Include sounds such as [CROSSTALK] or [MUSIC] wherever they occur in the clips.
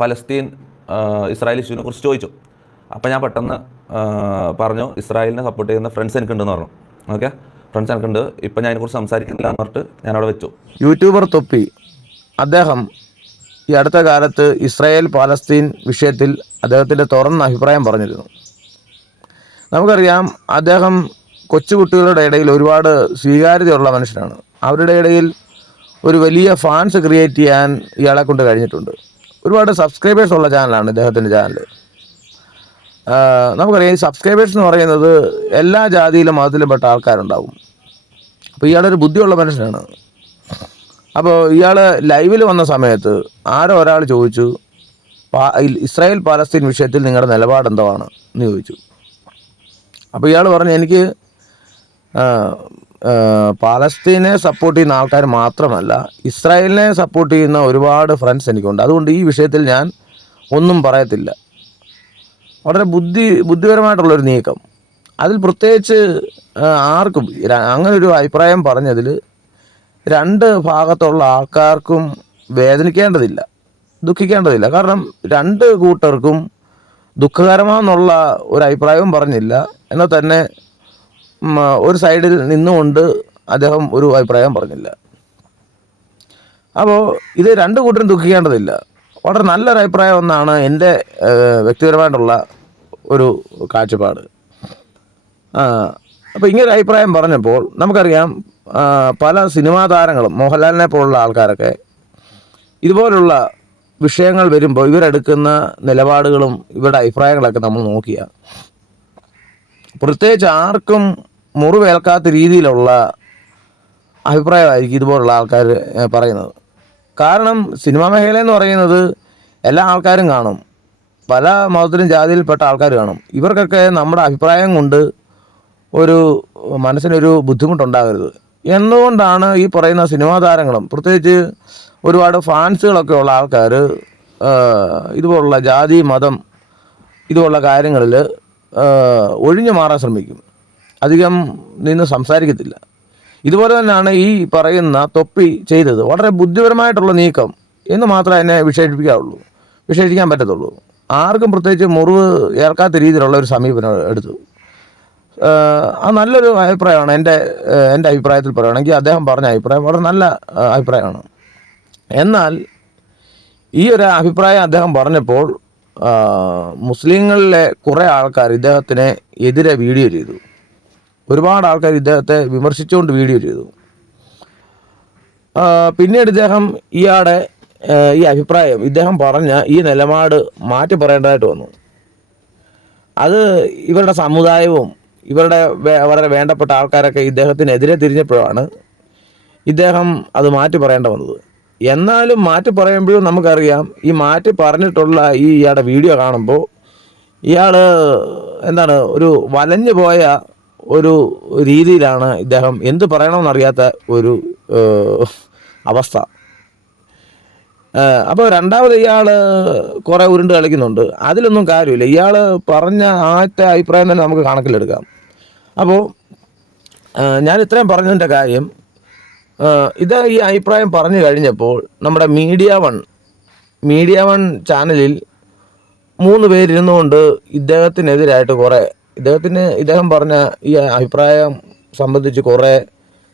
Palestine Israel ഇഷ്യൂവിനെ കുറിച്ച് ചോദിച്ചു. അപ്പോൾ ഞാൻ പെട്ടെന്ന് പറഞ്ഞു ഇസ്രായേലിനെ സപ്പോർട്ട് ചെയ്യുന്ന ഫ്രണ്ട്സ് എനിക്കുണ്ടെന്ന് പറഞ്ഞു. ഓക്കെ ഫ്രണ്ട്സ് എനിക്കുണ്ട്. ഇപ്പം ഞാൻ അതിനെക്കുറിച്ച് സംസാരിക്കുന്നില്ല എന്ന് പറഞ്ഞിട്ട് ഞാൻ അവിടെ വെച്ചു. യൂട്യൂബർ തൊപ്പി. അദ്ദേഹം ഈ അടുത്ത കാലത്ത് ഇസ്രായേൽ പാലസ്തീൻ വിഷയത്തിൽ അദ്ദേഹത്തിന്റെ തുറന്ന അഭിപ്രായം പറഞ്ഞിരുന്നു. നമുക്കറിയാം അദ്ദേഹം കൊച്ചുകുട്ടികളുടെ ഇടയിൽ ഒരുപാട് സ്വീകാര്യതയുള്ള മനുഷ്യനാണ്. അവരുടെ ഇടയിൽ ഒരു വലിയ ഫാൻസ് ക്രിയേറ്റ് ചെയ്യാൻ ഇയാളെ കൊണ്ട് കഴിഞ്ഞിട്ടുണ്ട്. ഒരുപാട് സബ്സ്ക്രൈബേഴ്സ് ഉള്ള ചാനലാണ് ഇദ്ദേഹത്തിന്റെ ചാനൽ നമുക്കറിയാം ഈ സബ്സ്ക്രൈബേഴ്സ് എന്ന് പറയുന്നത് എല്ലാ ജാതിയിലും മതത്തിലും പെട്ട ആൾക്കാരുണ്ടാവും. അപ്പോൾ ഇയാളൊരു ബുദ്ധിയുള്ള മനുഷ്യനാണ്. അപ്പോൾ ഇയാൾ ലൈവിൽ വന്ന സമയത്ത് ആരോ ഒരാൾ ചോദിച്ചു ഇസ്രായേൽ പാലസ്തീൻ വിഷയത്തിൽ നിങ്ങളുടെ നിലപാട് എന്തോ ആണ് എന്ന് ചോദിച്ചു. അപ്പോൾ ഇയാൾ പറഞ്ഞു എനിക്ക് പാലസ്തീനെ സപ്പോർട്ട് ചെയ്യുന്ന ആൾക്കാർ മാത്രമല്ല ഇസ്രായേലിനെ സപ്പോർട്ട് ചെയ്യുന്ന ഒരുപാട് ഫ്രണ്ട്സ് എനിക്കുണ്ട്. അതുകൊണ്ട് ഈ വിഷയത്തിൽ ഞാൻ ഒന്നും പറയത്തില്ല. വളരെ ബുദ്ധി ബുദ്ധിപരമായിട്ടുള്ളൊരു നീക്കം. അതിൽ പ്രത്യേകിച്ച് ആർക്കും അങ്ങനൊരു അഭിപ്രായം പറഞ്ഞതിൽ രണ്ട് ഭാഗത്തുള്ള ആൾക്കാർക്കും വേദനിക്കേണ്ടതില്ല ദുഃഖിക്കേണ്ടതില്ല. കാരണം രണ്ട് കൂട്ടർക്കും ദുഃഖകരമാണെന്നുള്ള ഒരു അഭിപ്രായവും പറഞ്ഞില്ല. എന്നാൽ തന്നെ ഒരു സൈഡിൽ നിന്നുകൊണ്ട് അദ്ദേഹം ഒരു അഭിപ്രായം പറഞ്ഞില്ല. അപ്പോൾ ഇത് രണ്ട് കൂട്ടരും ദുഃഖിക്കേണ്ടതില്ല. വളരെ നല്ലൊരു അഭിപ്രായം എന്നാണ് എന്റെ വ്യക്തിപരമായിട്ടുള്ള ഒരു കാഴ്ചപ്പാട്. അപ്പോൾ ഇങ്ങനെ അഭിപ്രായം പറഞ്ഞപ്പോൾ നമുക്കറിയാം പല സിനിമാ താരങ്ങളും മോഹൻലാലിനെ പോലുള്ള ആൾക്കാരൊക്കെ ഇതുപോലുള്ള വിഷയങ്ങൾ വരുമ്പോൾ ഇവരെടുക്കുന്ന നിലപാടുകളും ഇവരുടെ അഭിപ്രായങ്ങളൊക്കെ നമ്മൾ നോക്കിയ പ്രത്യേകിച്ച് ആർക്കും മുറിവേൽക്കാത്ത രീതിയിലുള്ള അഭിപ്രായമായിരിക്കും ഇതുപോലുള്ള ആൾക്കാർ പറയുന്നത്. കാരണം സിനിമാ മേഖല എന്ന് പറയുന്നത് എല്ലാ ആൾക്കാരും കാണും. പല മതത്തിലും ജാതിയിൽപ്പെട്ട ആൾക്കാർ കാണും. ഇവർക്കൊക്കെ നമ്മുടെ അഭിപ്രായം കൊണ്ട് ഒരു മനസ്സിനൊരു ബുദ്ധിമുട്ടുണ്ടാകരുത്. എന്തുകൊണ്ടാണ് ഈ പറയുന്ന സിനിമാ താരങ്ങളും പ്രത്യേകിച്ച് ഒരുപാട് ഫാൻസുകളൊക്കെ ഉള്ള ആൾക്കാർ ഇതുപോലുള്ള ജാതി മതം ഇതുപോലുള്ള കാര്യങ്ങളിൽ ഒഴിഞ്ഞു മാറാൻ ശ്രമിക്കും. അധികം നിന്ന് സംസാരിക്കത്തില്ല. ഇതുപോലെ തന്നെയാണ് ഈ പറയുന്ന തൊപ്പി ചെയ്തത്. വളരെ ബുദ്ധിപരമായിട്ടുള്ള നീക്കം എന്ന് മാത്രമേ എന്നെ വിശേഷിപ്പിക്കാവുള്ളൂ. വിശേഷിക്കാൻ പറ്റത്തുള്ളൂ. ആർക്കും പ്രത്യേകിച്ച് മുറിവ് ഏർക്കാത്ത രീതിയിലുള്ള ഒരു സമീപനം എടുത്തു. ആ നല്ലൊരു അഭിപ്രായമാണ് എന്റെ എന്റെ അഭിപ്രായത്തിൽ പറയുകയാണെങ്കിൽ അദ്ദേഹം പറഞ്ഞ അഭിപ്രായം വളരെ നല്ല അഭിപ്രായമാണ്. എന്നാൽ ഈ ഒരു അഭിപ്രായം അദ്ദേഹം പറഞ്ഞപ്പോൾ മുസ്ലിങ്ങളിലെ കുറേ ആൾക്കാർ ഇദ്ദേഹത്തിന് എതിരെ വീഡിയോ ചെയ്തു. ഒരുപാട് ആൾക്കാർ ഇദ്ദേഹത്തെ വിമർശിച്ചുകൊണ്ട് വീഡിയോ ചെയ്തു. പിന്നീട് ഇദ്ദേഹം ഇയാടെ ഈ അഭിപ്രായം ഇദ്ദേഹം പറഞ്ഞ ഈ നിലപാട് മാറ്റി പറയേണ്ടതായിട്ട് വന്നു. അത് ഇവരുടെ സമുദായവും ഇവരുടെ വളരെ വേണ്ടപ്പെട്ട ആൾക്കാരൊക്കെ ഇദ്ദേഹത്തിനെതിരെ തിരിഞ്ഞപ്പോഴാണ് ഇദ്ദേഹം അത് മാറ്റി പറയേണ്ട വന്നത്. എന്നാലും മാറ്റി പറയുമ്പോഴും നമുക്കറിയാം ഈ മാറ്റി പറഞ്ഞിട്ടുള്ള ഈ ഇയാളുടെ വീഡിയോ കാണുമ്പോൾ ഇയാൾ എന്താണ് ഒരു വലഞ്ഞു പോയ ഒരു രീതിയിലാണ് ഇദ്ദേഹം എന്ത് പറയണമെന്നറിയാത്ത ഒരു അവസ്ഥ. അപ്പോൾ രണ്ടാമത് ഇയാൾ കുറേ ഉരുണ്ട് കളിക്കുന്നുണ്ട്. അതിലൊന്നും കാര്യമില്ല. ഇയാൾ പറഞ്ഞ ആറ്റ അഭിപ്രായം തന്നെ നമുക്ക് കണക്കിലെടുക്കാം. അപ്പോൾ ഞാൻ ഇത്രയും പറഞ്ഞതിന്റെ കാര്യം ഇത് ഈ അഭിപ്രായം പറഞ്ഞു കഴിഞ്ഞപ്പോൾ നമ്മുടെ മീഡിയ വൺ മീഡിയ വൺ ചാനലിൽ മൂന്ന് പേരിരുന്നുകൊണ്ട് ഇദ്ദേഹത്തിനെതിരായിട്ട് കുറേ ഇദ്ദേഹത്തിന് ഇദ്ദേഹം പറഞ്ഞ ഈ അഭിപ്രായം സംബന്ധിച്ച് കുറേ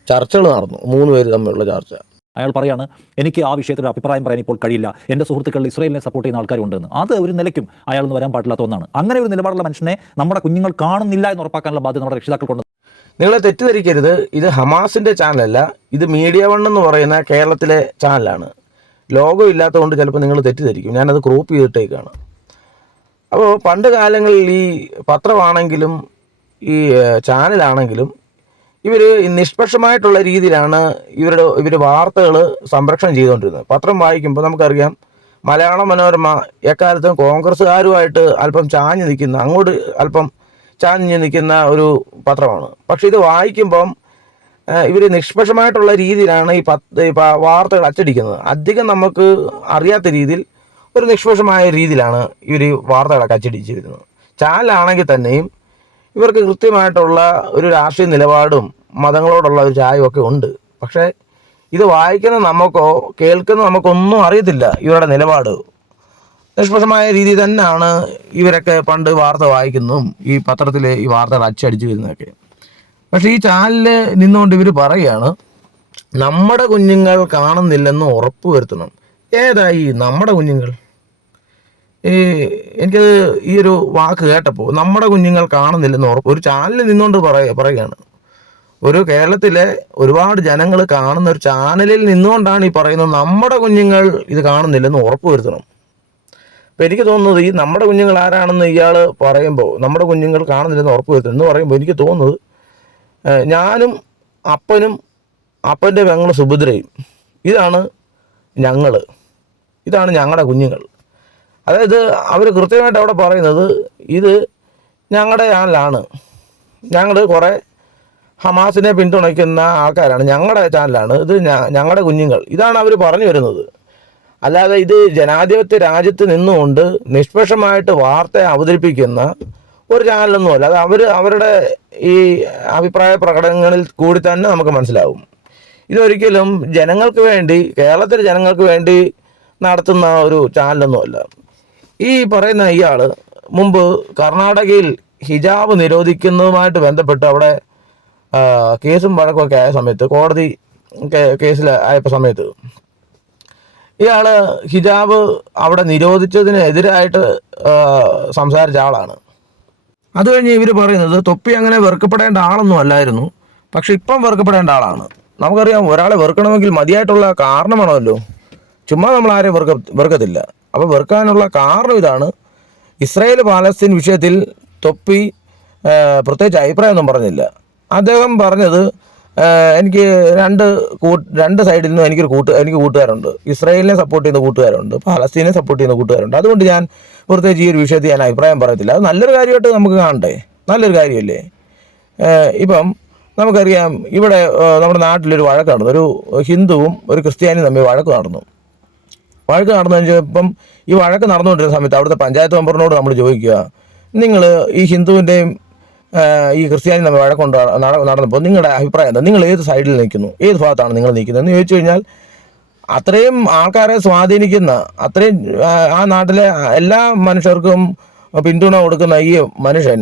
ചർച്ചകൾ നടന്നു. മൂന്ന് പേര് തമ്മിലുള്ള ചർച്ച. അയാൾ പറയാണ് എനിക്ക് ആ വിഷയത്തിൽ അഭിപ്രായം പറയാൻ ഇപ്പോൾ കഴിയില്ല. എന്റെ സുഹൃത്തുക്കൾ ഇസ്രയേലിനെ സപ്പോർട്ട് ചെയ്യുന്ന ആൾക്കാരുണ്ടെന്ന് അത് ഒരു നിലയ്ക്കും അയാൾ വരാൻ പാടില്ലാത്ത ഒന്നാണ് അങ്ങനെ ഒരു നിലപാടുള്ള മനുഷ്യനെ നമ്മുടെ കുഞ്ഞുങ്ങൾ കാണുന്നില്ല എന്ന് ഉറപ്പാക്കാനുള്ള ബാധ്യത നമ്മുടെ രക്ഷിതാക്കൾക്കുണ്ട്. നിങ്ങളെ തെറ്റിദ്ധരിക്കരുത്. ഇത് ഹമാസിന്റെ ചാനലല്ല. ഇത് മീഡിയ വൺ എന്ന് പറയുന്ന കേരളത്തിലെ ചാനലാണ്. ലോഗോ ഇല്ലാത്തതുകൊണ്ട് ചിലപ്പോൾ നിങ്ങൾ തെറ്റിദ്ധരിക്കും. ഞാനത് ക്രോപ്പ് ചെയ്തിട്ടേക്കാണ്. അപ്പോൾ പണ്ട് കാലങ്ങളിൽ ഈ പത്രമാണെങ്കിലും ഈ ചാനലാണെങ്കിലും ഇവർ നിഷ്പക്ഷമായിട്ടുള്ള രീതിയിലാണ് ഇവരുടെ ഇവർ വാർത്തകൾ സംരക്ഷണം ചെയ്തുകൊണ്ടിരുന്നത്. പത്രം വായിക്കുമ്പോൾ നമുക്കറിയാം മലയാള മനോരമ എക്കാലത്തും കോൺഗ്രസ്സുകാരുമായിട്ട് അല്പം ചാഞ്ഞു നിൽക്കുന്ന അങ്ങോട്ട് അല്പം ചാഞ്ഞു നിൽക്കുന്ന ഒരു പത്രമാണ്. പക്ഷെ ഇത് വായിക്കുമ്പം ഇവർ നിഷ്പക്ഷമായിട്ടുള്ള രീതിയിലാണ് ഈ പത്ത് വാർത്തകൾ അച്ചടിക്കുന്നത്. അധികം നമുക്ക് അറിയാത്ത രീതിയിൽ ഒരു നിഷ്പക്ഷമായ രീതിയിലാണ് ഇവർ വാർത്തകളൊക്കെ അച്ചടിച്ചിരുന്നത് ചാനലാണെങ്കിൽ തന്നെയും ഇവർക്ക് കൃത്യമായിട്ടുള്ള ഒരു രാഷ്ട്രീയ നിലപാടും മതങ്ങളോടുള്ള ഒരു ചായവും ഉണ്ട്. പക്ഷേ ഇത് വായിക്കുന്ന നമുക്കോ കേൾക്കുന്ന നമുക്കൊന്നും അറിയത്തില്ല ഇവരുടെ നിലപാട്. നിഷ്പക്ഷമായ രീതി തന്നെയാണ് ഇവരൊക്കെ പണ്ട് വാർത്ത വായിക്കുന്നതും ഈ പത്രത്തിൽ ഈ വാർത്തകൾ അച്ചടിച്ച് വരുന്നതൊക്കെ പക്ഷേ ഈ ചാനലിൽ നിന്നുകൊണ്ട് ഇവർ പറയുകയാണ് നമ്മുടെ കുഞ്ഞുങ്ങൾ കാണുന്നില്ലെന്ന് ഉറപ്പ് വരുത്തണം. ഏതായി നമ്മുടെ കുഞ്ഞുങ്ങൾ ഈ എനിക്കത് ഈ ഒരു വാക്ക് കേട്ടപ്പോൾ നമ്മുടെ കുഞ്ഞുങ്ങൾ കാണുന്നില്ലെന്ന് ഉറപ്പ് ഒരു ചാനലിൽ നിന്നുകൊണ്ട് പറയ പറയുകയാണ്. ഒരു കേരളത്തിലെ ഒരുപാട് ജനങ്ങൾ കാണുന്ന ഒരു ചാനലിൽ നിന്നുകൊണ്ടാണ് ഈ പറയുന്നത് നമ്മുടെ കുഞ്ഞുങ്ങൾ ഇത് കാണുന്നില്ലെന്ന് ഉറപ്പ് വരുത്തണം. അപ്പം എനിക്ക് തോന്നുന്നത് ഈ നമ്മുടെ കുഞ്ഞുങ്ങൾ ആരാണെന്ന് ഇയാൾ പറയുമ്പോൾ നമ്മുടെ കുഞ്ഞുങ്ങൾ കാണുന്നില്ലെന്ന് ഉറപ്പ് വരുത്തുന്നു എന്ന് പറയുമ്പോൾ എനിക്ക് തോന്നുന്നത് ഞാനും അപ്പനും അപ്പന്റെ പെങ്ങൾ സുഭദ്രയും ഇതാണ് ഞങ്ങൾ ഇതാണ് ഞങ്ങളുടെ കുഞ്ഞുങ്ങൾ. അതായത് അവർ കൃത്യമായിട്ട് അവിടെ പറയുന്നത് ഇത് ഞങ്ങളുടെ ചാനലാണ്. ഞങ്ങൾ കുറേ ഹമാസിനെ പിന്തുണയ്ക്കുന്ന ആൾക്കാരാണ് ഞങ്ങളുടെ ചാനലാണ്. ഇത് ഞങ്ങളുടെ കുഞ്ഞുങ്ങൾ. ഇതാണ് അവർ പറഞ്ഞു വരുന്നത്. അല്ലാതെ ഇത് ജനാധിപത്യ രാജ്യത്ത് നിന്നുകൊണ്ട് നിഷ്പക്ഷമായിട്ട് വാർത്ത അവതരിപ്പിക്കുന്ന ഒരു ചാനലൊന്നുമല്ല അത് അവർ അവരുടെ ഈ അഭിപ്രായ പ്രകടനങ്ങളിൽ കൂടി തന്നെ നമുക്ക് മനസ്സിലാവും. ഇതൊരിക്കലും ജനങ്ങൾക്ക് വേണ്ടി കേരളത്തിലെ ജനങ്ങൾക്ക് വേണ്ടി നടത്തുന്ന ഒരു ചാനലൊന്നുമല്ല ഈ പറയുന്ന ഇയാൾ മുമ്പ് കർണാടകയിൽ ഹിജാബ് നിരോധിക്കുന്നതുമായിട്ട് ബന്ധപ്പെട്ട് അവിടെ കേസും വഴക്കുമൊക്കെ ആയ സമയത്ത് കോടതി കേസിൽ ആയപ്പോൾ സമയത്ത് ഇയാൾ ഹിജാബ് അവിടെ നിരോധിച്ചതിനെതിരായിട്ട് സംസാരിച്ച ആളാണ്. അത് കഴിഞ്ഞ് ഇവർ പറയുന്നത് തൊപ്പി അങ്ങനെ വെറുക്കപ്പെടേണ്ട ആളൊന്നും അല്ലായിരുന്നു. പക്ഷെ ഇപ്പം വെറുക്കപ്പെടേണ്ട ആളാണ്. നമുക്കറിയാം ഒരാളെ വെറുക്കണമെങ്കിൽ മതിയായിട്ടുള്ള കാരണമാണല്ലോ. ചുമ്മാ നമ്മൾ ആരെയും വെറുക്ക വെറുക്കത്തില്ല. അപ്പോൾ വെറുക്കാനുള്ള കാരണം ഇതാണ്. ഇസ്രായേൽ പാലസ്തീൻ വിഷയത്തിൽ തൊപ്പി പ്രത്യേകിച്ച് അഭിപ്രായമൊന്നും പറഞ്ഞില്ല. അദ്ദേഹം പറഞ്ഞത് എനിക്ക് രണ്ട് കൂട്ട് രണ്ട് സൈഡിൽ നിന്നും എനിക്കൊരു കൂട്ട് എനിക്ക് കൂട്ടുകാരുണ്ട്. ഇസ്രായേലിനെ സപ്പോർട്ട് ചെയ്യുന്ന കൂട്ടുകാരുണ്ട്. പാലസ്തീനെ സപ്പോർട്ട് ചെയ്യുന്ന കൂട്ടുകാരുണ്ട്. അതുകൊണ്ട് ഞാൻ പ്രത്യേകിച്ച് ഈ ഒരു വിഷയത്തിൽ ഞാൻ അഭിപ്രായം പറയത്തില്ല. അത് നല്ലൊരു കാര്യമായിട്ട് നമുക്ക് കാണണ്ടേ? നല്ലൊരു കാര്യമല്ലേ? ഇപ്പം നമുക്കറിയാം ഇവിടെ നമ്മുടെ നാട്ടിലൊരു വഴക്ക് നടന്നു. ഒരു ഹിന്ദുവും ഒരു ക്രിസ്ത്യാനിയും തമ്മിൽ വഴക്ക് നടന്നു. വഴക്ക് നടന്നു കഴിഞ്ഞപ്പം ഈ വഴക്ക് നടന്നുകൊണ്ടിരുന്ന സമയത്ത് അവിടുത്തെ പഞ്ചായത്ത് മെമ്പറിനോട് നമ്മൾ ചോദിക്കുക നിങ്ങൾ ഈ ഹിന്ദുവിന്റെയും ഈ ക്രിസ്ത്യാനി നമ്മൾ വഴ കൊണ്ട് നടന്നപ്പോൾ നിങ്ങളുടെ അഭിപ്രായം എന്താ? നിങ്ങൾ ഏത് സൈഡിൽ നിൽക്കുന്നു? ഏത് ഭാഗത്താണ് നിങ്ങൾ നിൽക്കുന്നത്? എന്ന് ചോദിച്ചു കഴിഞ്ഞാൽ അത്രയും ആൾക്കാരെ സ്വാധീനിക്കുന്ന അത്രയും ആ, നാട്ടിലെ എല്ലാ മനുഷ്യർക്കും പിന്തുണ കൊടുക്കുന്ന ഈ മനുഷ്യൻ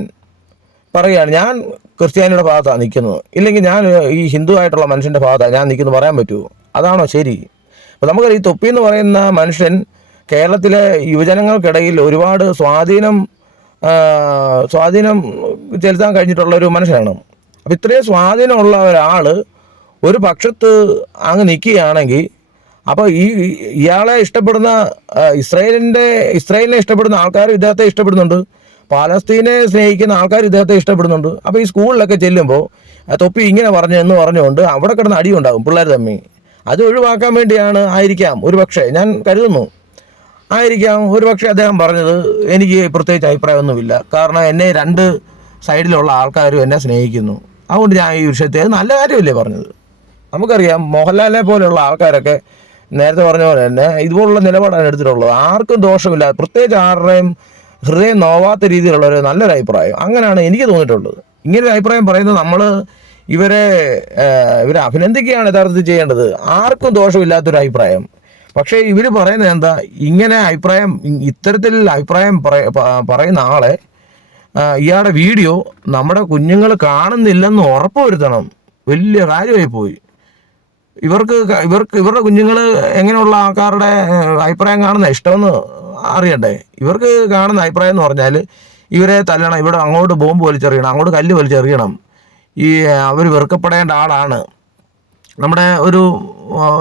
പറയുകയാണ് ഞാൻ ക്രിസ്ത്യാനിയുടെ ഭാഗത്താണ് നിൽക്കുന്നത്. ഇല്ലെങ്കിൽ ഞാൻ ഈ ഹിന്ദു ആയിട്ടുള്ള മനുഷ്യന്റെ ഭാഗത്താണ് ഞാൻ നിൽക്കുന്നത് പറയാൻ പറ്റുമോ അതാണോ ശരി? അപ്പോൾ നമുക്ക് ഈ തൊപ്പി എന്ന് പറയുന്ന മനുഷ്യൻ കേരളത്തിലെ യുവജനങ്ങൾക്കിടയിൽ ഒരുപാട് സ്വാധീനം സ്വാധീനം ചെലുത്താൻ കഴിഞ്ഞിട്ടുള്ള ഒരു മനുഷ്യനാണ്. അപ്പം ഇത്രയും സ്വാധീനമുള്ള ഒരാൾ ഒരു പക്ഷത്ത് അങ്ങ് നിൽക്കുകയാണെങ്കിൽ അപ്പോൾ ഈ ഇയാളെ ഇഷ്ടപ്പെടുന്ന ഇസ്രയേലിന്റെ ഇസ്രായേലിനെ ഇഷ്ടപ്പെടുന്ന ആൾക്കാർ ഇദ്ദേഹത്തെ ഇഷ്ടപ്പെടുന്നുണ്ട്. പാലസ്തീനെ സ്നേഹിക്കുന്ന ആൾക്കാർ ഇദ്ദേഹത്തെ ഇഷ്ടപ്പെടുന്നുണ്ട്. അപ്പോൾ ഈ സ്കൂളിലൊക്കെ ചെല്ലുമ്പോൾ തൊപ്പി ഇങ്ങനെ പറഞ്ഞു എന്ന് പറഞ്ഞുകൊണ്ട് അവിടെ കിടന്ന് അടിയുണ്ടാകും പിള്ളേർ തമ്മി അത് ഒഴിവാക്കാൻ വേണ്ടിയാണ് ആയിരിക്കാം ഒരു പക്ഷേ. ഞാൻ കരുതുന്നു. ആയിരിക്കാം. ഒരുപക്ഷെ അദ്ദേഹം പറഞ്ഞത് എനിക്ക് പ്രത്യേകിച്ച് അഭിപ്രായമൊന്നുമില്ല. കാരണം എന്നെ രണ്ട് സൈഡിലുള്ള ആൾക്കാരും എന്നെ സ്നേഹിക്കുന്നു. അതുകൊണ്ട് ഞാൻ ഈ വിഷയത്തെ നല്ല കാര്യമല്ലേ പറഞ്ഞത്? നമുക്കറിയാം മോഹൻലാലിനെ പോലെയുള്ള ആൾക്കാരൊക്കെ നേരത്തെ പറഞ്ഞ പോലെ തന്നെ ഇതുപോലുള്ള നിലപാടാണ് എടുത്തിട്ടുള്ളത്. ആർക്കും ദോഷമില്ല പ്രത്യേകിച്ച് ആരുടെയും ഹൃദയം നോവാത്ത രീതിയിലുള്ള ഒരു നല്ലൊരു അഭിപ്രായം. അങ്ങനെയാണ് എനിക്ക് തോന്നിയിട്ടുള്ളത്. ഇങ്ങനെ ഒരു അഭിപ്രായം പറയുന്നത് നമ്മൾ ഇവരെ ഇവരെ അഭിനന്ദിക്കുകയാണ് യഥാർത്ഥത്തിൽ ചെയ്യേണ്ടത്. ആർക്കും ദോഷമില്ലാത്തൊരു അഭിപ്രായം. പക്ഷേ ഇവർ പറയുന്നത് എന്താ? ഇങ്ങനെ അഭിപ്രായം ഇത്തരത്തിൽ അഭിപ്രായം പറയുന്ന ആളെ ഇയാളുടെ വീഡിയോ നമ്മുടെ കുഞ്ഞുങ്ങൾ കാണുന്നില്ലെന്ന് ഉറപ്പ് വരുത്തണം വലിയ കാര്യമായി പോയി. ഇവർക്ക് ഇവർക്ക് ഇവരുടെ കുഞ്ഞുങ്ങൾ എങ്ങനെയുള്ള ആൾക്കാരുടെ അഭിപ്രായം കാണുന്ന ഇഷ്ടമെന്ന് അറിയണ്ടേ? ഇവർക്ക് കാണുന്ന അഭിപ്രായം എന്ന് പറഞ്ഞാൽ ഇവരെ തല്ലണം ഇവിടെ അങ്ങോട്ട് ബോംബ് വലിച്ചെറിയണം അങ്ങോട്ട് കല്ല് വലിച്ചെറിയണം. ഈ അവർ വെറുക്കപ്പെടേണ്ട ആളാണ്. നമ്മുടെ ഒരു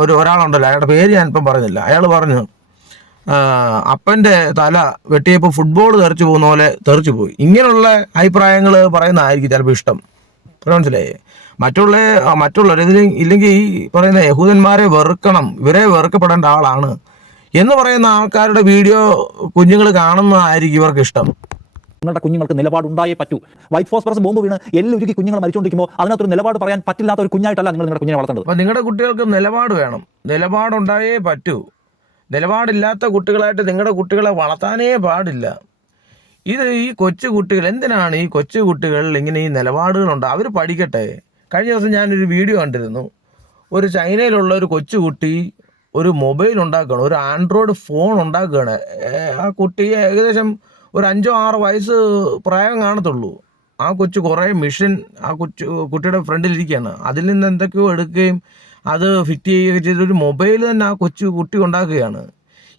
ഒരു ഒരാളുണ്ടല്ലോ അയാളുടെ പേര് ഞാൻ ഞാനിപ്പം പറഞ്ഞില്ല. അയാൾ പറഞ്ഞു അപ്പന്റെ തല വെട്ടിയപ്പോൾ ഫുട്ബോൾ തെറിച്ചു പോകുന്ന പോലെ തെറിച്ചു പോയി. ഇങ്ങനെയുള്ള അഭിപ്രായങ്ങൾ പറയുന്നതായിരിക്കും ചിലപ്പോൾ ഇഷ്ടം. മനസ്സിലായേ മറ്റുള്ള മറ്റുള്ളവർ ഇതിൽ ഇല്ലെങ്കിൽ ഈ പറയുന്ന യഹൂദന്മാരെ വെറുക്കണം ഇവരെ വെറുക്കപ്പെടേണ്ട ആളാണ് എന്ന് പറയുന്ന ആൾക്കാരുടെ വീഡിയോ കുഞ്ഞുങ്ങൾ കാണുന്നതായിരിക്കും ഇവർക്ക് ഇഷ്ടം. നിങ്ങളുടെ കുഞ്ഞുങ്ങൾക്ക് നിലപാടുണ്ടായേ പറ്റൂ. വൈറ്റ് ഫോസ്ഫറസ് ബോംബ് വീണ് എല്ലുരുക്കി കുഞ്ഞുങ്ങൾ മരിച്ചുകൊണ്ടിരിക്കുമ്പോൾ അതിനകത്തൊരു നിലപാട് പറയാൻ പറ്റില്ലാത്ത ഒരു കുഞ്ഞായിട്ടല്ല നിങ്ങൾ നിങ്ങളുടെ കുഞ്ഞിനെ വളർത്തേണ്ടത്. നിങ്ങളുടെ കുട്ടികൾക്ക് നിലപാട് വേണം. നിലപാടുണ്ടായേ പറ്റൂ. നിലപാടില്ലാത്ത കുട്ടികളായിട്ട് നിങ്ങളുടെ കുട്ടികളെ വളർത്താനേ പാടില്ല. ഇത് ഈ കൊച്ചു കുട്ടികൾ എന്തിനാണ് ഈ കൊച്ചു കുട്ടികൾ ഇങ്ങനെ ഈ നിലപാടുകളുണ്ട്? അവർ പഠിക്കട്ടെ. കഴിഞ്ഞ ദിവസം ഞാനൊരു വീഡിയോ കണ്ടിരുന്നു. ഒരു ചൈനയിലുള്ള ഒരു കൊച്ചുകുട്ടി ഒരു മൊബൈൽ ഉണ്ടാക്കുകയാണ്. ഒരു ആൻഡ്രോയിഡ് ഫോൺ ഉണ്ടാക്കുകയാണ്. ആ കുട്ടി ഏകദേശം ഒരു അഞ്ചോ ആറോ വയസ്സ് പ്രായം കാണത്തുള്ളൂ. ആ കൊച്ചു കുറേ മിഷൻ ആ കൊച്ചു കുട്ടിയുടെ ഫ്രണ്ടിലിരിക്കുകയാണ് അതിൽ നിന്ന് എന്തൊക്കെയോ എടുക്കുകയും അത് ഫിറ്റ് ചെയ്യുകയൊക്കെ ചെയ്ത് ഒരു മൊബൈൽ തന്നെ ആ കൊച്ചു കുട്ടി ഉണ്ടാക്കുകയാണ്.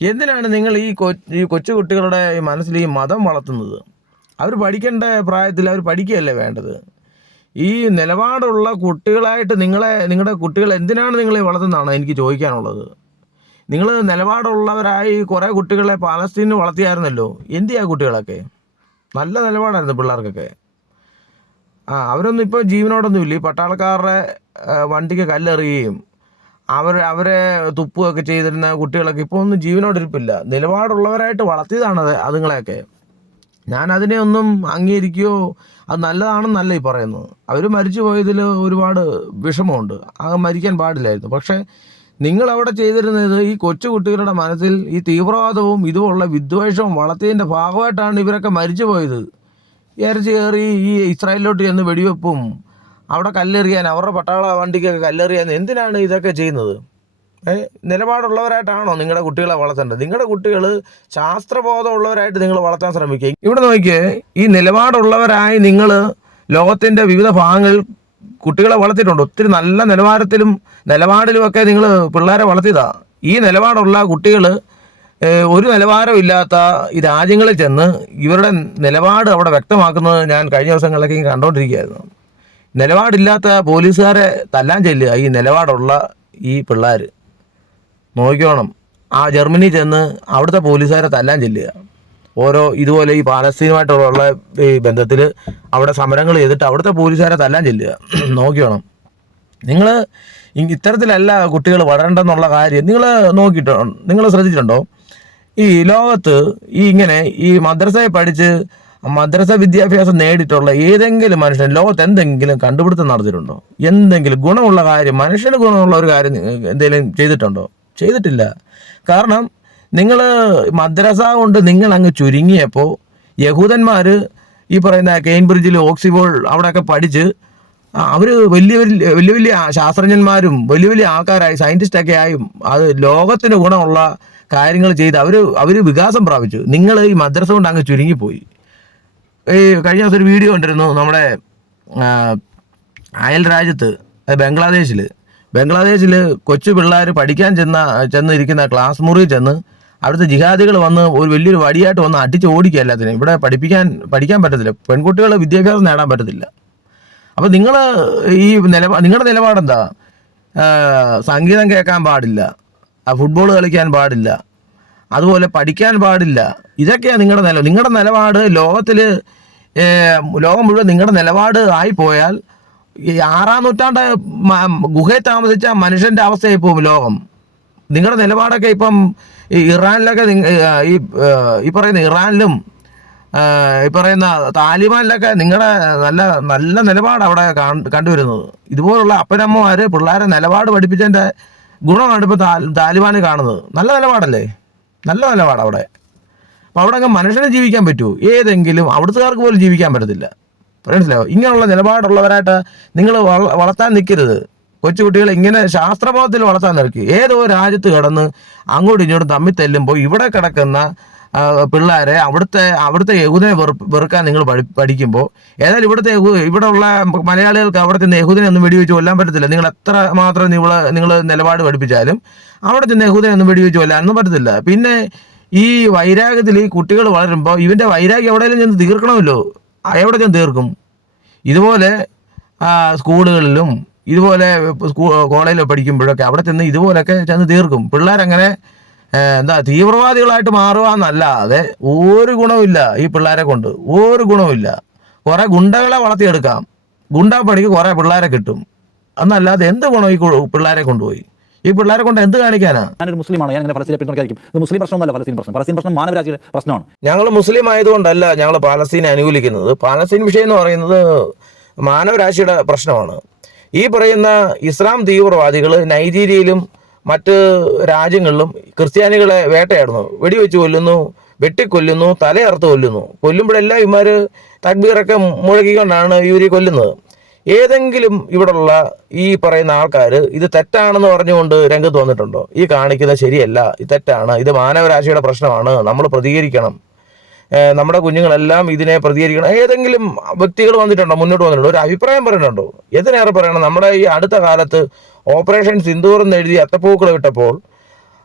എന്തിനാണ് നിങ്ങൾ ഈ കൊ ഈ കൊച്ചു കുട്ടികളുടെ മനസ്സിൽ ഈ മതം വളർത്തുന്നത്? അവർ പഠിക്കേണ്ട പ്രായത്തിൽ അവർ പഠിക്കുകയല്ലേ വേണ്ടത്? ഈ നിലപാടുള്ള കുട്ടികളായിട്ട് നിങ്ങളെ നിങ്ങളുടെ കുട്ടികൾ എന്തിനാണ് നിങ്ങളെ വളർത്തുന്നതാണ് എനിക്ക് ചോദിക്കാനുള്ളത്. നിങ്ങൾ നിലപാടുള്ളവരായി കുറേ കുട്ടികളെ പാലസ്തീനിൽ വളർത്തിയായിരുന്നല്ലോ. എന്തിയാ കുട്ടികളൊക്കെ? നല്ല നിലപാടായിരുന്നു പിള്ളേർക്കൊക്കെ. ആ അവരൊന്നും ഇപ്പോൾ ജീവനോടൊന്നും ഇല്ല ഈ പട്ടാളക്കാരുടെ വണ്ടിക്ക് കല്ലെറിയുകയും അവർ അവരെ തുപ്പുകയൊക്കെ ചെയ്തിരുന്ന കുട്ടികളൊക്കെ ഇപ്പോൾ ഒന്നും ജീവനോടിരിപ്പില്ല. നിലപാടുള്ളവരായിട്ട് വളർത്തിയതാണത് അത് അതുങ്ങളെയൊക്കെ. ഞാൻ അതിനെ ഒന്നും അംഗീകരിക്കുകയോ അത് നല്ലതാണെന്നല്ല ഈ പറയുന്നത്. അവർ മരിച്ചു പോയതിൽ ഒരുപാട് വിഷമമുണ്ട്. ആ മരിക്കാൻ പാടില്ലായിരുന്നു. പക്ഷേ നിങ്ങൾ അവിടെ ചെയ്തിരുന്നത് ഈ കൊച്ചു കുട്ടികളുടെ മനസ്സിൽ ഈ തീവ്രവാദവും ഇതുമുള്ള വിദ്വേഷവും വളർത്തിയതിന്റെ ഭാഗമായിട്ടാണ് ഇവരൊക്കെ മരിച്ചു പോയത്. ഇറച്ചി കയറി ഈ ഇസ്രായേലിലോട്ട് ചെന്ന് വെടിവെപ്പും അവിടെ കല്ലെറിയാൻ അവരുടെ പട്ടാള വണ്ടിക്കൊക്കെ കല്ലെറിയാൻ എന്തിനാണ് ഇതൊക്കെ ചെയ്യുന്നത്? നിലപാടുള്ളവരായിട്ടാണോ നിങ്ങളുടെ കുട്ടികളെ വളർത്തേണ്ടത്? നിങ്ങളുടെ കുട്ടികൾ ശാസ്ത്രബോധമുള്ളവരായിട്ട് നിങ്ങൾ വളർത്താൻ ശ്രമിക്കുക. ഇവിടെ നോക്കിയേ ഈ നിലപാടുള്ളവരായി നിങ്ങൾ ലോകത്തിന്റെ വിവിധ ഭാഗങ്ങളിൽ കുട്ടികളെ വളർത്തിയിട്ടുണ്ട്. ഒത്തിരി നല്ല നിലവാരത്തിലും നിലപാടിലുമൊക്കെ നിങ്ങൾ പിള്ളേരെ വളർത്തിയതാ. ഈ നിലപാടുള്ള കുട്ടികൾ ഒരു നിലവാരമില്ലാത്ത ഈ രാജ്യങ്ങളിൽ ചെന്ന് ഇവരുടെ നിലപാട് അവിടെ വ്യക്തമാക്കുന്നത് ഞാൻ കഴിഞ്ഞ ദിവസങ്ങളിലൊക്കെ കണ്ടുകൊണ്ടിരിക്കുകയായിരുന്നു നിലപാടില്ലാത്ത പോലീസുകാരെ തല്ലാൻ ചെല്ലുക ഈ നിലപാടുള്ള ഈ പിള്ളേർ നോക്കിക്കോണം. ആ ജർമ്മനി ചെന്ന് അവിടുത്തെ പോലീസുകാരെ തല്ലാൻ ചെല്ലുക. ഓരോ ഇതുപോലെ ഈ പാലസ്തീനുമായിട്ടുള്ള ഈ ബന്ധത്തിൽ അവിടെ സമരങ്ങൾ ചെയ്തിട്ട് അവിടുത്തെ പോലീസുകാരെ തല്ലാൻ ചെല്ലുക. [CLEARS THROAT] നോക്കിക്കോണം നിങ്ങൾ ഇത്തരത്തിലല്ല കുട്ടികൾ വളരണ്ടെന്നുള്ള കാര്യം നിങ്ങൾ നോക്കിയിട്ടോ നിങ്ങൾ ശ്രദ്ധിച്ചിട്ടുണ്ടോ? ഈ ലോകത്ത് ഈ ഇങ്ങനെ ഈ മദ്രസയെ പഠിച്ച് മദ്രസ വിദ്യാഭ്യാസം നേടിയിട്ടുള്ള ഏതെങ്കിലും മനുഷ്യൻ ലോകത്ത് എന്തെങ്കിലും കണ്ടുപിടുത്തം നടത്തിയിട്ടുണ്ടോ? എന്തെങ്കിലും ഗുണമുള്ള കാര്യം മനുഷ്യന് ഗുണമുള്ള ഒരു കാര്യം എന്തെങ്കിലും ചെയ്തിട്ടുണ്ടോ? ചെയ്തിട്ടില്ല. കാരണം നിങ്ങൾ മദ്രസ കൊണ്ട് നിങ്ങൾ അങ്ങ് ചുരുങ്ങിയപ്പോൾ യഹൂദന്മാർ ഈ പറയുന്ന കെയിൻബ്രിഡ്ജിൽ ഓക്സിബോൾ അവിടെയൊക്കെ പഠിച്ച് അവർ വലിയ വലിയ വലിയ വലിയ ശാസ്ത്രജ്ഞന്മാരും വലിയ വലിയ ആൾക്കാരായി സയന്റിസ്റ്റൊക്കെ ആയും അത് ലോകത്തിന് ഗുണമുള്ള കാര്യങ്ങൾ ചെയ്ത് അവർ അവർ വികാസം പ്രാപിച്ചു. നിങ്ങൾ ഈ മദ്രസ കൊണ്ട് അങ്ങ് ചുരുങ്ങിപ്പോയി. ഈ കഴിഞ്ഞ ദിവസം ഒരു വീഡിയോ കണ്ടിരുന്നു നമ്മുടെ അയൽ രാജ്യത്ത് ബംഗ്ലാദേശിൽ ബംഗ്ലാദേശിൽ കൊച്ചു പിള്ളേർ പഠിക്കാൻ ചെന്ന ചെന്നിരിക്കുന്ന ക്ലാസ് മുറിയിൽ ചെന്ന് അവിടുത്തെ ജിഹാദികൾ വന്ന് ഒരു വലിയൊരു വടിയായിട്ട് വന്ന് അടിച്ച് ഓടിക്കുക എല്ലാത്തിനും ഇവിടെ പഠിപ്പിക്കാൻ പഠിക്കാൻ പറ്റത്തില്ല. പെൺകുട്ടികൾ വിദ്യാഭ്യാസം നേടാൻ പറ്റത്തില്ല. അപ്പോൾ നിങ്ങൾ ഈ നിലപാ നിങ്ങളുടെ നിലപാടെന്താ? സംഗീതം കേൾക്കാൻ പാടില്ല. ഫുട്ബോൾ കളിക്കാൻ പാടില്ല. അതുപോലെ പഠിക്കാൻ പാടില്ല. ഇതൊക്കെയാണ് നിങ്ങളുടെ നില നിങ്ങളുടെ നിലപാട് ലോകത്തിൽ ലോകം മുഴുവൻ നിങ്ങളുടെ നിലപാട് ആയിപ്പോയാൽ ഈ ആറാം നൂറ്റാണ്ട് ഗുഹയിൽ താമസിച്ച മനുഷ്യന്റെ അവസ്ഥയായി പോകും ലോകം. നിങ്ങളുടെ നിലപാടൊക്കെ ഇപ്പം ഇറാനിലൊക്കെ ഈ ഈ പറയുന്ന ഇറാനിലും ഈ പറയുന്ന താലിബാനിലൊക്കെ നിങ്ങളുടെ നല്ല നല്ല നിലപാട് അവിടെ കാണ്- കണ്ടുവരുന്നത്. ഇതുപോലുള്ള അപ്പനമ്മമാർ പിള്ളേരെ നിലപാട് പഠിപ്പിച്ചതിന്റെ ഗുണമാണ് ഇപ്പോൾ താലിബാന് കാണുന്നത്. നല്ല നിലപാടല്ലേ? നല്ല നിലപാട് അവിടെ. അപ്പോൾ അവിടെ അങ്ങ് മനുഷ്യന് ജീവിക്കാൻ പറ്റുമോ ഏതെങ്കിലും അവിടുത്തുകാർക്ക് പോലും ജീവിക്കാൻ പറ്റത്തില്ല. മനസ്സിലാവും ഇങ്ങനെയുള്ള നിലപാടുള്ളവരായിട്ട് നിങ്ങൾ വളർത്താൻ നിൽക്കരുത്. കൊച്ചുകുട്ടികളെ ഇങ്ങനെ ശാസ്ത്രബോധത്തിൽ വളർത്താൻ നിൽക്കുക ഏതോ രാജ്യത്ത് കിടന്ന് അങ്ങോട്ടും ഇങ്ങോട്ടും തമ്മിൽ തെല്ലുമ്പോൾ ഇവിടെ കിടക്കുന്ന പിള്ളേരെ അവിടുത്തെ അവിടുത്തെ യഹൂദനെ വെറു വെറുക്കാൻ നിങ്ങൾ പഠി പഠിക്കുമ്പോൾ ഏതായാലും ഇവിടുത്തെ ഇവിടെ ഉള്ള മലയാളികൾക്ക് അവിടുത്തെ യഹൂദനെ ഒന്നും വെടിവെച്ച് കൊല്ലാൻ പറ്റത്തില്ല. നിങ്ങൾ എത്ര മാത്രം നിങ്ങൾ നിങ്ങൾ നിലപാട് പഠിപ്പിച്ചാലും അവിടെ നിന്ന് യഹൂദനെ ഒന്നും വെടിവെച്ച് കൊല്ലാനൊന്നും പറ്റത്തില്ല. പിന്നെ ഈ വൈരാഗ്യത്തിൽ ഈ കുട്ടികൾ വളരുമ്പോൾ ഇവന്റെ വൈരാഗ്യം എവിടെയെങ്കിലും ചെന്ന് തീർക്കണമല്ലോ. എവിടെ ചെന്ന് തീർക്കും? ഇതുപോലെ സ്കൂളുകളിലും ഇതുപോലെ സ്കൂ കോളേജിൽ പഠിക്കുമ്പോഴൊക്കെ അവിടെ ചെന്ന് ഇതുപോലൊക്കെ ചെന്ന് തീർക്കും. പിള്ളേരങ്ങനെ എന്താ തീവ്രവാദികളായിട്ട് മാറുക എന്നല്ലാതെ ഒരു ഗുണവുമില്ല ഈ പിള്ളേരെ കൊണ്ട്. ഒരു ഗുണവുമില്ല. കുറേ ഗുണ്ടകളെ വളർത്തിയെടുക്കാം. ഗുണ്ടാ പണിക്ക് കുറേ പിള്ളേരെ കിട്ടും. എന്നല്ലാതെ എന്ത് ഗുണം ഈ പിള്ളേരെ കൊണ്ടുപോയി? ഈ പിള്ളേരെ കൊണ്ട് എന്ത് കാണിക്കാനാ? ഞാനൊരു മുസ്ലിമാണ് ഞാൻ പലസ്തീനെ ഫലസ്തീനെ പിന്തുണയ്ക്കായിരിക്കും ഇത് മുസ്ലിം പ്രശ്നമല്ല ഫലസ്തീൻ പ്രശ്നം. പലസ്തീൻ പ്രശ്നം മാനവരാജ്യ പ്രശ്നമാണ്. ഞങ്ങൾ മുസ്ലിം ആയതുകൊണ്ടല്ല ഞങ്ങൾ പാലസ്തീനെ അനുകൂലിക്കുന്നത്. പാലസ്തീൻ വിഷയം എന്ന് പറയുന്നത് മാനവരാശിയുടെ പ്രശ്നമാണ്. ഈ പറയുന്ന ഇസ്ലാം തീവ്രവാദികൾ നൈജീരിയയിലും മറ്റ് രാജ്യങ്ങളിലും ക്രിസ്ത്യാനികളെ വേട്ടയാടുന്നു. വെടിവെച്ച് കൊല്ലുന്നു വെട്ടിക്കൊല്ലുന്നു തലയറുത്ത് കൊല്ലുന്നു. കൊല്ലുമ്പോഴെല്ലാം ഇവന്മാർ തക്ബീറൊക്കെ മുഴകിക്കൊണ്ടാണ് ഇവർ കൊല്ലുന്നത്. ഏതെങ്കിലും ഇവിടെയുള്ള ഈ പറയുന്ന ആൾക്കാർ ഇത് തെറ്റാണെന്ന് പറഞ്ഞുകൊണ്ട് രംഗത്ത് വന്നിട്ടുണ്ടോ? ഈ കാണിക്കുന്നത് ശരിയല്ല. ഇത് തെറ്റാണ്. ഇത് മാനവരാശിയുടെ പ്രശ്നമാണ്. നമ്മൾ പ്രതികരിക്കണം. നമ്മുടെ കുഞ്ഞുങ്ങളെല്ലാം ഇതിനെ പ്രതികരിക്കണം. ഏതെങ്കിലും വ്യക്തികൾ വന്നിട്ടുണ്ടോ? മുന്നോട്ട് വന്നിട്ടുണ്ടോ? ഒരു അഭിപ്രായം പറയുന്നുണ്ടോ? എതിനേറെ പറയണം? നമ്മുടെ ഈ അടുത്ത കാലത്ത് ഓപ്പറേഷൻ സിന്ദൂർ എന്ന് എഴുതി അത്തപ്പൂക്കൾ വിട്ടപ്പോൾ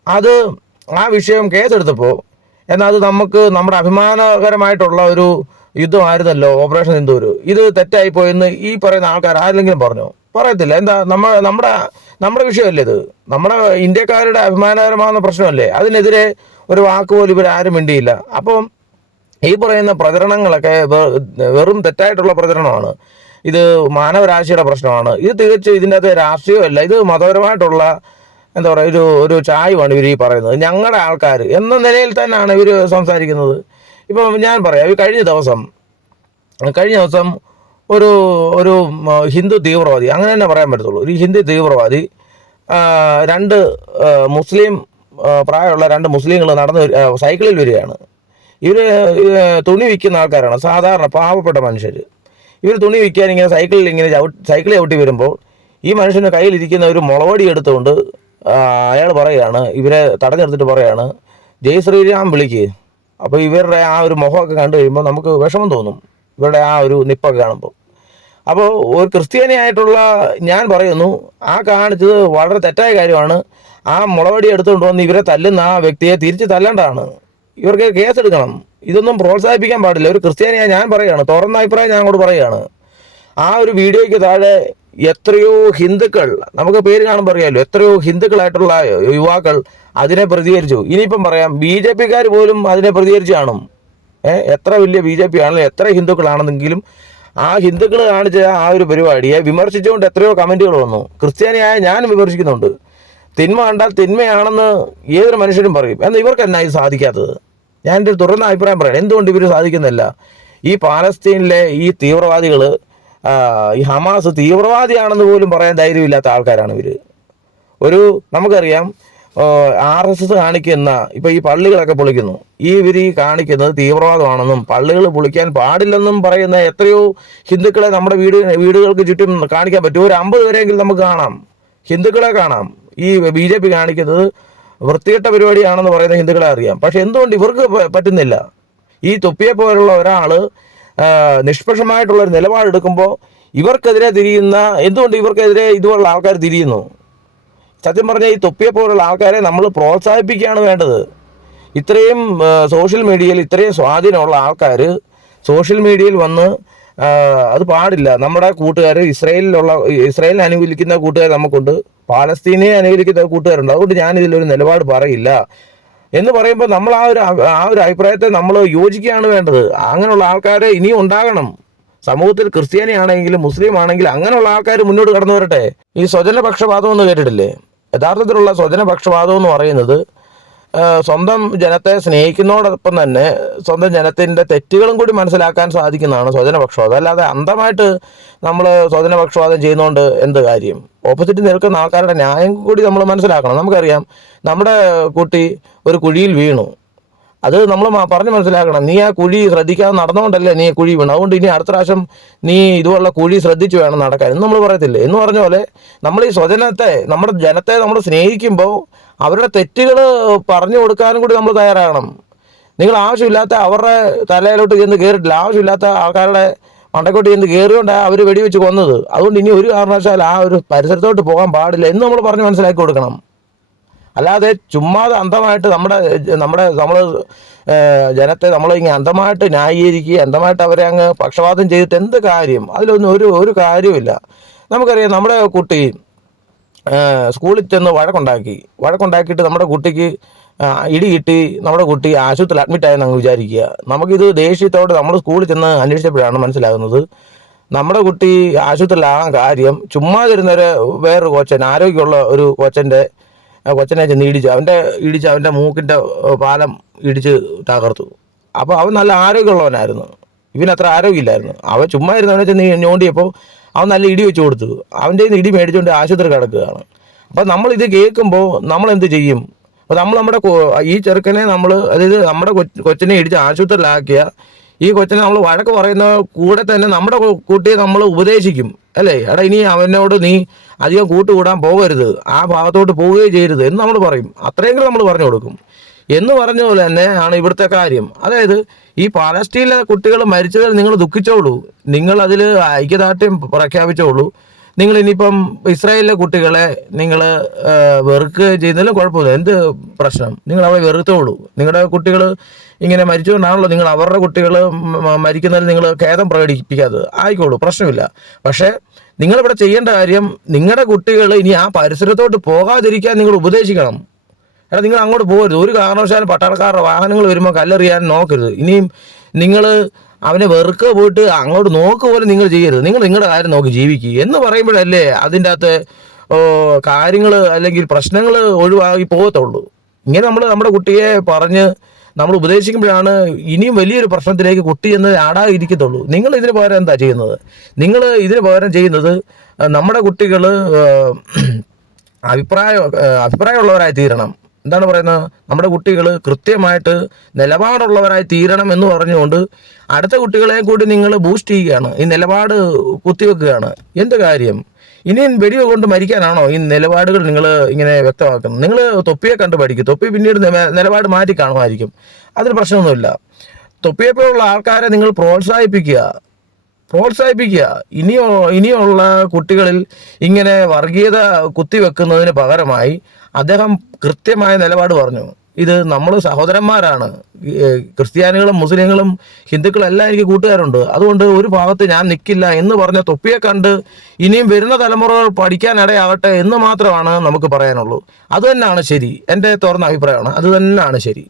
അത് ആ വിഷയം കേസെടുത്തപ്പോൾ എന്നാൽ അത് നമുക്ക് നമ്മുടെ അഭിമാനകരമായിട്ടുള്ള ഒരു യുദ്ധമായിരുന്നല്ലോ ഓപ്പറേഷൻ സിന്ദൂർ. ഇത് തെറ്റായി പോയെന്ന് ഈ പറയുന്ന ആൾക്കാർ ആരെങ്കിലും പറഞ്ഞു? പറയത്തില്ല. എന്താ നമ്മ നമ്മുടെ നമ്മുടെ വിഷയമല്ലേ ഇത്? നമ്മുടെ ഇന്ത്യക്കാരുടെ അഭിമാനകരമാകുന്ന പ്രശ്നമല്ലേ? അതിനെതിരെ ഒരു വാക്ക് പോലും ഇവരാരും മിണ്ടിയില്ല. അപ്പം ഈ പറയുന്ന പ്രചരണങ്ങളൊക്കെ വെറും തെറ്റായിട്ടുള്ള പ്രചരണമാണ്. ഇത് മാനവരാശിയുടെ പ്രശ്നമാണ്. ഇത് തികച്ചും ഇതിന്റെ അകത്ത് രാഷ്ട്രീയമല്ല. ഇത് മതപരമായിട്ടുള്ള എന്താ പറയുക ഒരു ഒരു ചായവാണ് ഇവർ ഈ പറയുന്നത്. ഞങ്ങളുടെ ആൾക്കാർ എന്ന നിലയിൽ തന്നെയാണ് ഇവർ സംസാരിക്കുന്നത്. ഇപ്പം ഞാൻ പറയാം ഈ കഴിഞ്ഞ ദിവസം കഴിഞ്ഞ ദിവസം ഒരു ഒരു ഹിന്ദു തീവ്രവാദി അങ്ങനെ തന്നെ പറയാൻ പറ്റത്തുള്ളൂ. ഒരു ഹിന്ദു തീവ്രവാദി രണ്ട് മുസ്ലിം പ്രായമുള്ള രണ്ട് മുസ്ലിങ്ങൾ നടന്ന് സൈക്കിളിൽ വരികയാണ്. ഇവർ തുണി വിൽക്കുന്ന ആൾക്കാരാണ്. സാധാരണ പാവപ്പെട്ട മനുഷ്യർ ഇവർ തുണി വിൽക്കാൻ ഇങ്ങനെ സൈക്കിളിൽ ഇങ്ങനെ സൈക്കിൾ ചവിട്ടി വരുമ്പോൾ ഈ മനുഷ്യന്റെ കയ്യിലിരിക്കുന്ന ഒരു മുളവടി എടുത്തുകൊണ്ട് അയാൾ പറയുകയാണ് ഇവരെ തടഞ്ഞെടുത്തിട്ട് പറയുകയാണ് ജയ് ശ്രീരാം വിളിക്ക്. അപ്പോൾ ഇവരുടെ ആ ഒരു മുഖമൊക്കെ കണ്ടു കഴിയുമ്പോൾ നമുക്ക് വിഷമം തോന്നും ഇവരുടെ ആ ഒരു നിപ്പൊക്കെ കാണുമ്പോൾ. അപ്പോൾ ഒരു ക്രിസ്ത്യാനിയായിട്ടുള്ള ഞാൻ പറയുന്നു ആ കാണിച്ചത് വളരെ തെറ്റായ കാര്യമാണ്. ആ മുളവടി എടുത്തുകൊണ്ട് വന്ന് ഇവരെ തല്ലുന്ന ആ വ്യക്തിയെ തിരിച്ച് തല്ലേണ്ടതാണ്. ഇവർക്ക് കേസെടുക്കണം. ഇതൊന്നും പ്രോത്സാഹിപ്പിക്കാൻ പാടില്ല. ഒരു ക്രിസ്ത്യാനിയായി ഞാൻ പറയുകയാണ്. തുറന്ന അഭിപ്രായം ഞാൻ അങ്ങോട്ട് പറയുകയാണ്. ആ ഒരു വീഡിയോയ്ക്ക് താഴെ എത്രയോ ഹിന്ദുക്കൾ നമുക്ക് പേര് കാണുമ്പോൾ അറിയാമല്ലോ എത്രയോ ഹിന്ദുക്കളായിട്ടുള്ള യുവാക്കൾ അതിനെ പ്രതികരിച്ചു. ഇനിയിപ്പം പറയാം ബി ജെ പിക്കാർ പോലും അതിനെ പ്രതികരിച്ചു കാണും. എത്ര വലിയ ബി ജെ പി ആണെങ്കിലും എത്ര ഹിന്ദുക്കളാണെന്നെങ്കിലും ആ ഹിന്ദുക്കൾ കാണിച്ച ആ ഒരു പരിപാടിയെ വിമർശിച്ചുകൊണ്ട് എത്രയോ കമന്റുകൾ വന്നു. ക്രിസ്ത്യാനിയായ ഞാൻ വിമർശിക്കുന്നുണ്ട്. തിന്മ കണ്ടാൽ തിന്മയാണെന്ന് ഏതൊരു മനുഷ്യരും പറയും. എന്നാൽ ഇവർക്ക് എന്നായി സാധിക്കാത്തത്? ഞാൻ എന്റെ തുറന്ന അഭിപ്രായം പറയാം എന്തുകൊണ്ട് ഇവർ സാധിക്കുന്നില്ല? ഈ പാലസ്തീനിലെ ഈ തീവ്രവാദികൾ ഈ ഹമാസ് തീവ്രവാദിയാണെന്ന് പോലും പറയാൻ ധൈര്യമില്ലാത്ത ആൾക്കാരാണ് ഇവർ ഒരു നമുക്കറിയാം ആർ എസ് എസ് കാണിക്കുന്ന ഇപ്പം ഈ പള്ളികളൊക്കെ പൊളിക്കുന്നു. ഈ ഇവർ ഈ കാണിക്കുന്നത് തീവ്രവാദമാണെന്നും പള്ളികൾ പൊളിക്കാൻ പാടില്ലെന്നും പറയുന്ന എത്രയോ ഹിന്ദുക്കളെ നമ്മുടെ വീട് വീടുകൾക്ക് ചുറ്റും കാണിക്കാൻ പറ്റും. ഒരു അമ്പത് വരെയെങ്കിലും നമുക്ക് കാണാം. ഹിന്ദുക്കളെ കാണാം. ഈ ബി ജെ പി കാണിക്കുന്നത് വൃത്തികെട്ട പരിപാടിയാണെന്ന് പറയുന്ന ഹിന്ദുക്കളെ അറിയാം. പക്ഷെ എന്തുകൊണ്ട് ഇവർക്ക് പറ്റുന്നില്ല? ഈ തൊപ്പിയെ പോലുള്ള ഒരാൾ നിഷ്പക്ഷമായിട്ടുള്ള ഒരു നിലപാടെടുക്കുമ്പോൾ ഇവർക്കെതിരെ തിരിയുന്ന എന്തുകൊണ്ട് ഇവർക്കെതിരെ ഇതുപോലുള്ള ആൾക്കാർ തിരിയുന്നു? സത്യം പറഞ്ഞാൽ ഈ തൊപ്പിയെ പോലുള്ള ആൾക്കാരെ നമ്മൾ പ്രോത്സാഹിപ്പിക്കുകയാണ് വേണ്ടത്. ഇത്രയും സോഷ്യൽ മീഡിയയിൽ ഇത്രയും സ്വാധീനമുള്ള ആൾക്കാർ സോഷ്യൽ മീഡിയയിൽ വന്ന് അത് പാടില്ല. നമ്മുടെ കൂട്ടുകാർ ഇസ്രയേലിലുള്ള ഇസ്രയേലിനെ അനുകൂലിക്കുന്ന കൂട്ടുകാർ നമുക്കുണ്ട്. പാലസ്തീനെ അനുകൂലിക്കുന്ന കൂട്ടുകാരുണ്ട്. അതുകൊണ്ട് ഞാൻ ഇതിലൊരു നിലപാട് പറയില്ല. എന്ന് പറയുമ്പോൾ നമ്മൾ ആ ഒരു ആ ഒരു അഭിപ്രായത്തെ നമ്മൾ യോജിക്കുകയാണ് വേണ്ടത്. അങ്ങനെയുള്ള ആൾക്കാരെ ഇനിയും ഉണ്ടാകണം. സമൂഹത്തിൽ ക്രിസ്ത്യാനി ആണെങ്കിലും മുസ്ലിം ആണെങ്കിലും അങ്ങനെയുള്ള ആൾക്കാർ മുന്നോട്ട് കടന്നു വരട്ടെ. ഈ സ്വജനപക്ഷപാതം എന്ന് കേട്ടിട്ടില്ലേ? യഥാർത്ഥത്തിലുള്ള സ്വജനപക്ഷപാതം എന്ന് പറയുന്നത് സ്വന്തം ജനത്തെ സ്നേഹിക്കുന്നതോടൊപ്പം തന്നെ സ്വന്തം ജനത്തിന്റെ തെറ്റുകളും കൂടി മനസ്സിലാക്കാൻ സാധിക്കുന്നതാണ് സ്വജനപക്ഷപാതം. അല്ലാതെ അന്ധമായിട്ട് നമ്മൾ സ്വജനപക്ഷപാതം ചെയ്യുന്നതുകൊണ്ട് എന്ത് കാര്യം? ഓപ്പോസിറ്റ് നിൽക്കുന്ന ആൾക്കാരുടെ ന്യായം കൂടി നമ്മൾ മനസ്സിലാക്കണം. നമുക്കറിയാം നമ്മുടെ കുട്ടി ഒരു കുഴിയിൽ വീണു. അത് നമ്മൾ പറഞ്ഞ് മനസ്സിലാക്കണം. നീ ആ കുഴി ശ്രദ്ധിക്കാതെ നടന്നുകൊണ്ടല്ലേ നീ കുഴി വീണ്. അതുകൊണ്ട് ഇനി അടുത്ത പ്രാവശ്യം നീ ഇതുപോലുള്ള കുഴി ശ്രദ്ധിച്ചു വേണം നടക്കാൻ. എന്ന് നമ്മൾ പറയത്തില്ലേ? എന്ന് പറഞ്ഞ പോലെ നമ്മൾ ഈ സ്വജനത്തെ നമ്മുടെ ജനത്തെ നമ്മൾ സ്നേഹിക്കുമ്പോൾ അവരുടെ തെറ്റുകൾ പറഞ്ഞു കൊടുക്കാനും കൂടി നമ്മൾ തയ്യാറാകണം. നിങ്ങൾ ആവശ്യമില്ലാത്ത അവരുടെ തലയിലോട്ട് ചെന്ന് കയറിയിട്ടില്ല ആവശ്യമില്ലാത്ത ആൾക്കാരുടെ മണ്ടക്കോട്ട് ചെന്ന് കയറിയോണ്ടാണ് അവർ വെടിവെച്ച് കൊന്നത്. അതുകൊണ്ട് ഇനി ഒരു കാരണവശാലും ആ ഒരു പരിസരത്തോട്ട് പോകാൻ പാടില്ല എന്ന് നമ്മൾ പറഞ്ഞ് മനസ്സിലാക്കി കൊടുക്കണം. അല്ലാതെ ചുമ്മാതെ അന്ധമായിട്ട് നമ്മുടെ നമ്മുടെ നമ്മൾ ജനത്തെ നമ്മൾ ഇങ്ങനെ അന്ധമായിട്ട് ന്യായീകരിക്കുക അന്ധമായിട്ട് അവരെ അങ്ങ് പക്ഷപാതം ചെയ്തിട്ട് എന്ത് കാര്യം? അതിലൊന്നും ഒരു ഒരു കാര്യമില്ല നമുക്കറിയാം നമ്മുടെ കുട്ടി സ്കൂളിൽ ചെന്ന് വഴക്കുണ്ടാക്കി. വഴക്കുണ്ടാക്കിയിട്ട് നമ്മുടെ കുട്ടിക്ക് ഇടി കിട്ടി നമ്മുടെ കുട്ടി ആശുപത്രിയിൽ അഡ്മിറ്റ് ആയെന്ന് അങ്ങ് വിചാരിക്കുക. നമുക്കിത് ദേഷ്യത്തോടെ നമ്മൾ സ്കൂളിൽ ചെന്ന് അന്വേഷിച്ചപ്പോഴാണ് മനസ്സിലാകുന്നത്. നമ്മുടെ കുട്ടി ആശുപത്രിയിലാകാൻ കാര്യം ചുമ്മാ തരുന്നൊരു വേറൊരു കോച്ചൻ ആരോഗ്യമുള്ള ഒരു കോച്ചന്റെ ആ കൊച്ചനെ ചെന്ന് ഇടിച്ചു അവന്റെ ഇടിച്ച് അവന്റെ മൂക്കിന്റെ പാലം ഇടിച്ച് തകർത്തു. അപ്പോൾ അവൻ നല്ല ആരോഗ്യമുള്ളവനായിരുന്നു. ഇവനത്ര ആരോഗ്യമില്ലായിരുന്നു. അവൻ ചുമ്മാ ഇരുന്നവനെ ചെന്ന് ഞോണ്ടിയപ്പോൾ അവൻ നല്ല ഇടി വെച്ച് കൊടുത്തു. അവന്റെ ഇടി മേടിച്ചുകൊണ്ട് ആശുപത്രി കിടക്കുകയാണ്. അപ്പോൾ നമ്മളിത് കേൾക്കുമ്പോൾ നമ്മൾ എന്ത് ചെയ്യും? അപ്പോൾ നമ്മൾ നമ്മുടെ ഈ ചെറുക്കനെ നമ്മൾ അതായത് നമ്മുടെ കൊച്ച് കൊച്ചിനെ ഇടിച്ച് ആശുപത്രിയിലാക്കിയ ഈ കൊച്ചിനെ നമ്മൾ വഴക്ക് പറയുന്ന കൂടെ തന്നെ നമ്മുടെ കുട്ടിയെ നമ്മൾ ഉപദേശിക്കും. അല്ലേ? എടാ ഇനി അവനോട് നീ അധികം കൂട്ടുകൂടാൻ പോകരുത്. ആ ഭാഗത്തോട്ട് പോവുകയും ചെയ്യരുത് എന്ന് നമ്മൾ പറയും. അത്രയെങ്കിലും നമ്മൾ പറഞ്ഞു കൊടുക്കും. എന്ന് പറഞ്ഞ പോലെ തന്നെ ആണ് ഇവിടുത്തെ കാര്യം. അതായത് ഈ പാലസ്റ്റീനിലെ കുട്ടികൾ മരിച്ചതിൽ നിങ്ങൾ ദുഃഖിച്ചോളൂ. നിങ്ങൾ അതിൽ ഐക്യദാർഢ്യം പ്രഖ്യാപിച്ചോളൂ. നിങ്ങൾ ഇനിയിപ്പം ഇസ്രായേലിലെ കുട്ടികളെ നിങ്ങൾ വെറുക്കുകയും ചെയ്യുന്നതിലും കുഴപ്പമില്ല. എന്ത് പ്രശ്നം? നിങ്ങൾ അവരെ വെറുത്തോളൂ. നിങ്ങളുടെ കുട്ടികൾ ഇങ്ങനെ മരിച്ചുകൊണ്ടാണല്ലോ നിങ്ങൾ അവരുടെ കുട്ടികൾ മരിക്കുന്നതിൽ നിങ്ങൾ ഖേദം പ്രകടിപ്പിക്കാത്തത്. ആയിക്കോളൂ പ്രശ്നമില്ല. പക്ഷേ നിങ്ങളിവിടെ ചെയ്യേണ്ട കാര്യം നിങ്ങളുടെ കുട്ടികൾ ഇനി ആ പരിസരത്തോട്ട് പോകാതിരിക്കാൻ നിങ്ങൾ ഉപദേശിക്കണം. എടാ നിങ്ങൾ അങ്ങോട്ട് പോകരുത്. ഒരു കാരണവശാലും പട്ടാളക്കാരുടെ വാഹനങ്ങൾ വരുമ്പോൾ കല്ലെറിയാൻ നോക്കരുത്. ഇനിയും നിങ്ങൾ അവനെ വെറുക്കുക പോയിട്ട് അങ്ങോട്ട് നോക്ക് പോലും നിങ്ങൾ ചെയ്യരുത്. നിങ്ങൾ നിങ്ങളുടെ കാര്യം നോക്കി ജീവിക്കുക എന്ന് പറയുമ്പോഴല്ലേ അതിന്റെ അകത്ത് കാര്യങ്ങൾ അല്ലെങ്കിൽ പ്രശ്നങ്ങൾ ഒഴിവാക്കി പോകത്തുള്ളൂ. ഇങ്ങനെ നമ്മൾ നമ്മുടെ കുട്ടിയെ പറഞ്ഞ് നമ്മൾ ഉപദേശിക്കുമ്പോഴാണ് ഇനിയും വലിയൊരു പ്രശ്നത്തിലേക്ക് കുട്ടി എന്ന് ആടാതിരിക്കത്തുള്ളൂ നിങ്ങൾ ഇതിന് പകരം എന്താ ചെയ്യുന്നത്? നിങ്ങൾ ഇതിന് പകരം ചെയ്യുന്നത് നമ്മുടെ കുട്ടികൾ അഭിപ്രായം അഭിപ്രായമുള്ളവരായി തീരണം. എന്താണ് പറയുന്നത്? നമ്മുടെ കുട്ടികൾ കൃത്യമായിട്ട് നിലപാടുള്ളവരായി തീരണം എന്ന് പറഞ്ഞുകൊണ്ട് അടുത്ത കുട്ടികളെ കൂടി നിങ്ങൾ ബൂസ്റ്റ് ചെയ്യുകയാണ്. ഈ നിലപാട് കുത്തിവെക്കുകയാണ്. എന്ത് കാര്യം? ഇനിയും വെടിവെ കൊണ്ട് മരിക്കാനാണോ ഈ നിലപാടുകൾ നിങ്ങൾ ഇങ്ങനെ വ്യക്തമാക്കുന്നത്? നിങ്ങൾ തൊപ്പിയെ കണ്ട് പഠിക്കും. തൊപ്പി പിന്നീട് നില- നിലപാട് മാറ്റി കാണുമായിരിക്കും. അതിന് പ്രശ്നമൊന്നുമില്ല. തൊപ്പിയെപ്പോലുള്ള ആൾക്കാരെ നിങ്ങൾ പ്രോത്സാഹിപ്പിക്കുക. പ്രോത്സാഹിപ്പിക്കുക. ഇനിയോ ഇനിയുള്ള കുട്ടികളിൽ ഇങ്ങനെ വർഗീയത കുത്തിവെക്കുന്നതിന് പകരമായി അദ്ദേഹം കൃത്യമായ നിലപാട് പറഞ്ഞു. ഇത് നമ്മൾ സഹോദരന്മാരാണ്. ക്രിസ്ത്യാനികളും മുസ്ലിങ്ങളും ഹിന്ദുക്കളും എല്ലാം എനിക്ക് കൂട്ടുകാരുണ്ട്. അതുകൊണ്ട് ഒരു ഭാഗത്ത് ഞാൻ നിൽക്കില്ല എന്ന് പറഞ്ഞ തൊപ്പിയെ കണ്ട് ഇനിയും വരുന്ന തലമുറകൾ പഠിക്കാനിടയാവട്ടെ എന്ന് മാത്രമാണ് നമുക്ക് പറയാനുള്ളൂ. അത് തന്നെയാണ് ശരി. എന്റെ തുറന്ന അഭിപ്രായമാണ്. അത് തന്നെയാണ് ശരി.